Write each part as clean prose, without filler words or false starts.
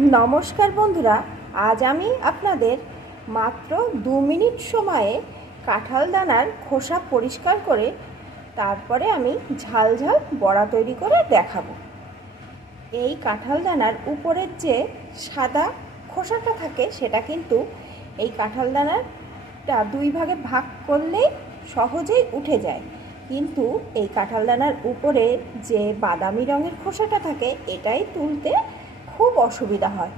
नमस्कार बंधुरा आज आमी आपनादेर मात्र 2 मिनट समये काँठाल दानार खोसा परिष्कार करे तारपरे आमी झाल झाल बड़ा तैरी करे देखाबो। এই কাঁঠাল দানার উপরের যে সাদা খোসাটা থাকে সেটা কিন্তু এই কাঁঠাল দানাটা দুই ভাগে ভাগ করলেই সহজেই উঠে যায়, কিন্তু এই কাঁঠাল দানার উপরে যে বাদামি রঙের খোসাটা থাকে এটাই তুলতে খুব অসুবিধা হয়।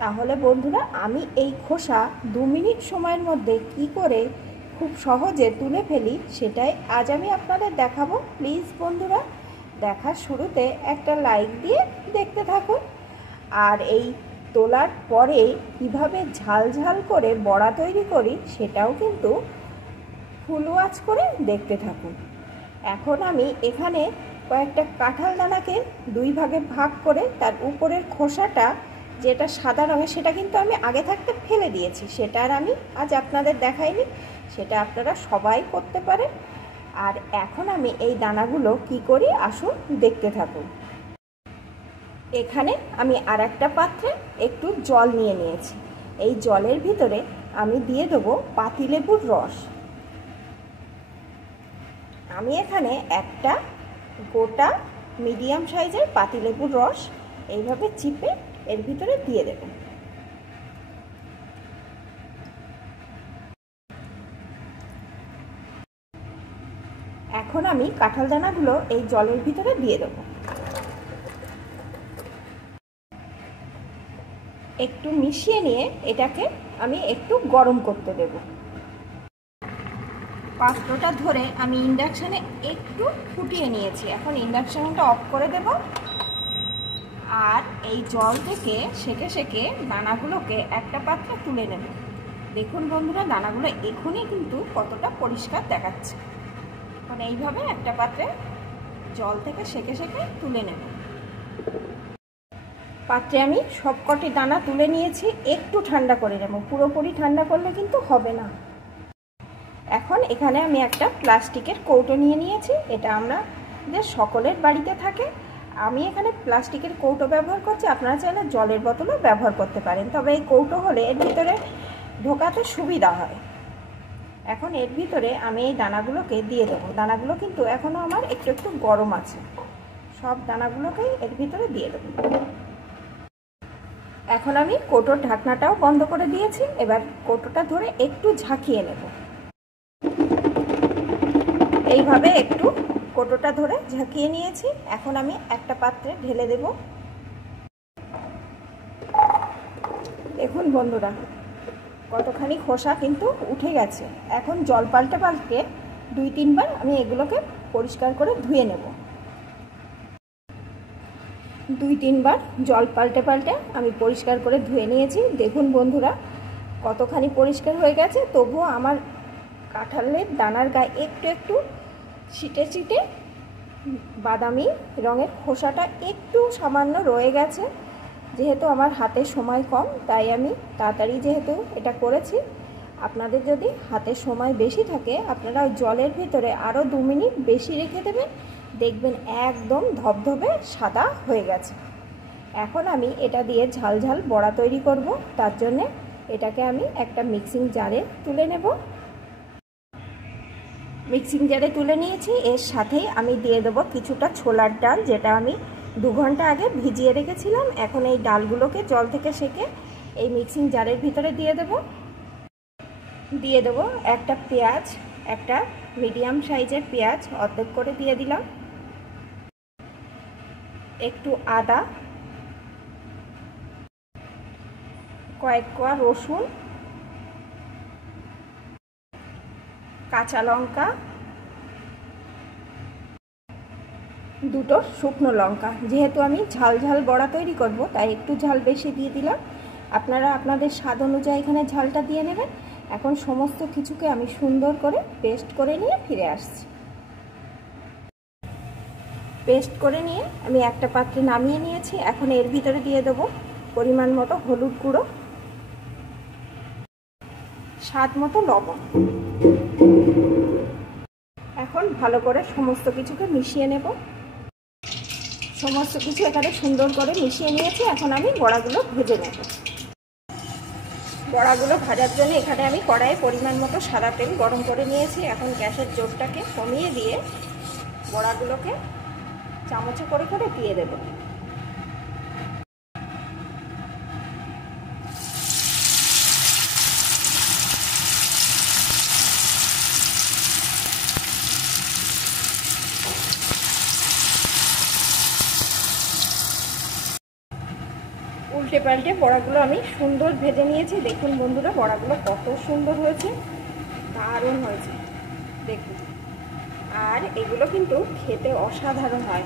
তাহলে বন্ধুরা আমি এই খোসা 2 মিনিট সময়ের মধ্যে কি করে খুব সহজে তুলে ফেলি সেটাই আজ আমি আপনাদের দেখাবো। প্লিজ বন্ধুরা দেখার শুরুতে একটা লাইক দিয়ে দেখতে থাকুন, আর এই তোলার পরে কিভাবে ঝাল ঝাল করে বড়া তৈরি করি সেটাও কিন্তু ফুল ওয়াচ করে দেখতে থাকুন। এখন আমি এখানে কয়েকটা কাঁঠাল দানাকে দুই ভাগে ভাগ করে তার উপরের খোসাটা যেটা সাদা রঙের সেটা কিন্তু আমি আগে থাকতে ফেলে দিয়েছি, সেটা আর আমি আজ আপনাদের দেখাইনি, সেটা আপনারা সবাই করতে পারেন। আর এখন আমি এই দানাগুলো কি করি আসুন দেখতে থাকুন। এখানে আমি আর একটা পাত্রে একটু জল নিয়ে নিয়েছি, এই জলের ভিতরে আমি দিয়ে দেবো পাতিলেবুর রস। আমি এখানে একটা গোটা মিডিয়াম সাইজের পাতিলেবুর রস এইভাবে চিপে এর ভিতরে দিয়ে দেব। এখন আমি কাঁঠাল দানাগুলো এই জলের ভিতরে দিয়ে দেব। একটু মিশিয়ে নিয়ে এটাকে আমি একটু গরম করতে দেব। পাত্রটা ধরে আমি ইন্ডাকশানে একটু ফুটিয়ে নিয়েছি, এখন ইন্ডাকশানটা অফ করে দেব। আর এই জল থেকে সেকে সেকে দানাগুলোকে একটা পাত্রে তুলে নেব। দেখুন বন্ধুরা দানাগুলো এখনই কিন্তু কতটা পরিষ্কার দেখাচ্ছে। এখন এইভাবে একটা পাত্রে জল থেকে সেকে সেকে তুলে নেব। পাত্রে আমি সবকটি দানা তুলে নিয়েছি, একটু ঠান্ডা করে নেব, পুরোপুরি ঠান্ডা করলে কিন্তু হবে না। এখন এখানে আমি একটা প্লাস্টিকের কৌটো নিয়ে নিয়েছি, এটা আমাদের সকলের বাড়িতে থাকে। আমি এখানে প্লাস্টিকের কৌটো ব্যবহার করছি, আপনারা চাইলে জলের বোতলও ব্যবহার করতে পারেন, তবে এই কৌটো হলে এর ভিতরে ঢোকাতে সুবিধা হয়। এখন এর ভিতরে আমি এই দানাগুলোকে দিয়ে দেবো। দানাগুলো কিন্তু এখনও আমার একটু একটু গরম আছে, সব দানাগুলোকেই এর ভিতরে দিয়ে দেবো। এখন আমি কৌটোর ঢাকনাটাও বন্ধ করে দিয়েছি, এবার কৌটোটা ধরে একটু ঝাঁকিয়ে নেব। এইভাবে একটু কৌটোটা ধরে ঝাঁকিয়ে নিয়েছি, এখন আমি একটা পাত্রে ঢেলে দেব। দেখুন বন্ধুরা কতখানি খোসা কিন্তু উঠে গেছে। এখন জল পাল্টে পাল্টে 2-3 বার আমি এগুলোকে পরিষ্কার করে ধুয়ে নেব। 2-3 বার জল পাল্টে পাল্টে আমি পরিষ্কার করে ধুয়ে নিয়েছি। দেখুন বন্ধুরা কতখানি পরিষ্কার হয়ে গেছে, তবুও আমার কাঁঠালের দানার গায়ে একটু একটু ছিটে ছিটে বাদামি রঙের খোসাটা একটু সামান্য রয়ে গেছে। যেহেতু আমার হাতে সময় কম তাই আমি তাড়াতাড়ি যেহেতু এটা করেছি, আপনাদের যদি হাতে সময় বেশি থাকে আপনারা ওই জলের ভিতরে আরও 2 মিনিট বেশি রেখে দেবেন, দেখবেন একদম ধবধবে সাদা হয়ে গেছে। এখন আমি এটা দিয়ে ঝাল ঝাল বড়া তৈরি করব, তার জন্যে এটাকে আমি একটা মিক্সিং জারে তুলে নেব। মিক্সিং জারে তুলে নিয়েছি, এর সাথেই আমি দিয়ে দেবো কিছুটা ছোলার ডাল, যেটা আমি 2 ঘন্টা আগে ভিজিয়ে রেখেছিলাম। এখন এই ডালগুলোকে জল থেকে সেকে এই মিক্সিং জারের ভিতরে দিয়ে দেবো একটা পেঁয়াজ, একটা মিডিয়াম সাইজের পেঁয়াজ অর্ধেক করে দিয়ে দিলাম, একটু আদা, কয়েক কোয়া রসুন, কাঁচা লঙ্কা, 2টো শুকনো লঙ্কা। যেহেতু আমি ঝাল ঝাল বড়া তৈরি করব তাই একটু ঝাল বেশি দিয়ে দিলাম, আপনারা আপনাদের স্বাদ অনুযায়ী এখানে ঝালটা দিয়ে নেবেন। এখন সমস্ত কিছুকে আমি সুন্দর করে পেস্ট করে নিয়ে ফিরে আসছি। পেস্ট করে নিয়ে আমি একটা পাত্রে নামিয়ে নিয়েছি। এখন এর ভিতরে দিয়ে দেবো পরিমাণ মতো হলুদ গুঁড়ো, স্বাদ মতো লবণ। এখন ভালো করে সমস্ত কিছুকে মিশিয়ে নেব। সমস্ত কিছু এখানে সুন্দর করে মিশিয়ে নিয়েছি। এখন আমি বড়াগুলো ভেজে নেব। বড়াগুলো ভাজার জন্য এখানে আমি কড়াইয়ে পরিমাণ মতো সাদা তেল গরম করে নিয়েছি। এখন গ্যাসের জোরটাকে কমিয়ে দিয়ে বড়াগুলোকে চামচে করে করে দিয়ে দেব। উল্টে পাল্টে বড়াগুলো আমি সুন্দর ভেজে নিয়েছি। দেখুন বন্ধুরা, বড়াগুলো কত সুন্দর হয়েছে, দারুণ হয়েছে দেখুন। আর এগুলো কিন্তু খেতে অসাধারণ হয়।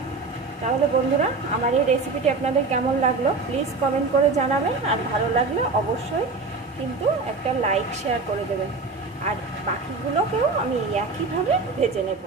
তাহলে বন্ধুরা, আমার এই রেসিপিটি আপনাদের কেমন লাগলো প্লিজ কমেন্ট করে জানাবেন। আর ভালো লাগলে অবশ্যই কিন্তু একটা লাইক শেয়ার করে দেবেন। আর বাকিগুলোকেও আমি একইভাবে ভেজে নেব।